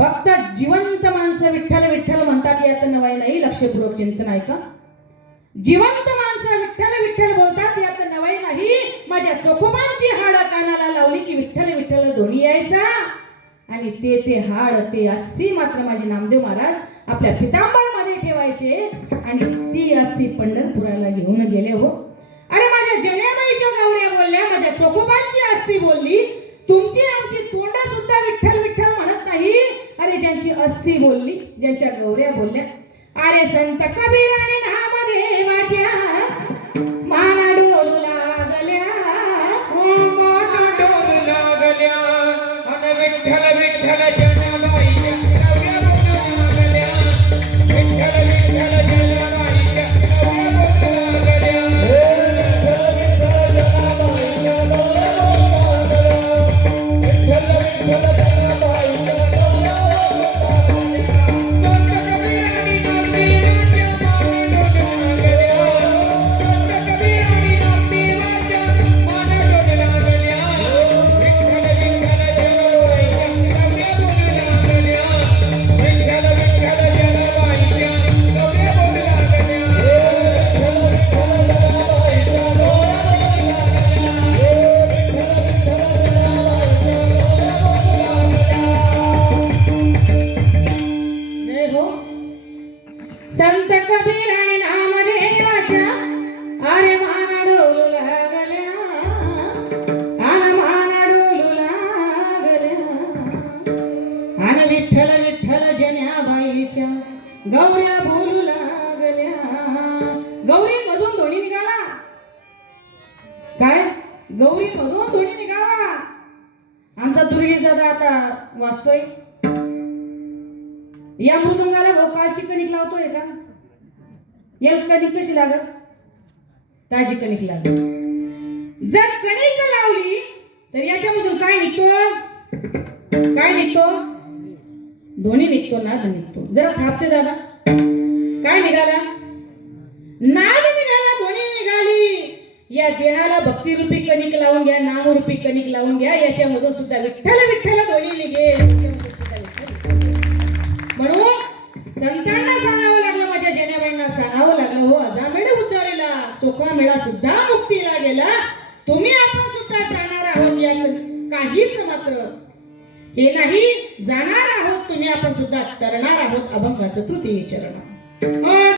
फक्त जिवंत माणसं विठ्ठल विठ्ठल म्हणतात यात नवाई नाही. लक्षपूर्वक चिंतन ऐका. जिवंत माणसं विठ्ठल विठ्ठल बोलतात यात नवाई नाही. माझ्या चोखोबांची हाड कानाला लावली की विठ्ठल विठ्ठल दोन्ही यायचा. आणि ते हाड ते अस्थी मात्र माझे नामदेव महाराज आपल्या पितांबरमध्ये ठेवायचे आणि ती अस्थी पंढरपुराला घेऊन गेले हो. अरे माझ्या जनेबाईच्या गावऱ्या बोलल्या, माझ्या चोखोबांची अस्थी बोलली. तुमची आमची तोंड सुद्धा विठ्ठल विठ्ठल म्हणत नाही. अरे ज्यांची अस्थी बोलली, ज्यांच्या गौऱ्या बोलल्या. अरे संत कबीराने नामदेवाच्या माना डोलू लागल्या, माना डोलू लागल्या. आणि विठ्ठल विठ्ठल जनाबाईच्या गौऱ्या बोलू लागल्या. विठ्ठल विठ्ठल जनाबाईच्या गौऱ्या बोलू लागल्या. संत कबीराने नामदेवाच्या अरे माना डोलू लागल्या, आन माना डोलू लागल्या. आन विठ्ठल विठ्ठल जनाबाईच्या गौऱ्या बोलू लागल्या. गौरी मधून धोणी निघाला. काय गौरी मधून धोणी निघाला. आमचा दुर्गेश दादा आता वाचतोय. या मृदुंगाला भोकाळची कणिक लावतोय का? याला कणिक कशी लागस? ताजी कणिक लागत. जर कणिक लावली तर याच्यामधून काय निघतो? काय निघतो? दोन्ही निघतो, नाद निघतो. जरा थापते दादा. काय निघाला? नाद निघाला, दोन्ही निघाली. या देहाला भक्तिरूपी कणिक लावून घ्या, नामरूपी कणिक लावून घ्या. याच्यामधून सुद्धा विठ्ठल विठ्ठल दोन्ही निघेल. म्हणून संतांना सांगावं लागलं, माझ्या जनाबाईंना सांगावं लागलं, हो अजामेळ उद्धारेला, चोखा मेळा सुद्धा मुक्तीला गेला. तुम्ही आपण सुद्धा जाणार आहोत, यात काहीच मात्र हे नाही. जाणार आहोत तुम्ही आपण सुद्धा, करणार आहोत अभंगाचं तृतीय चरण.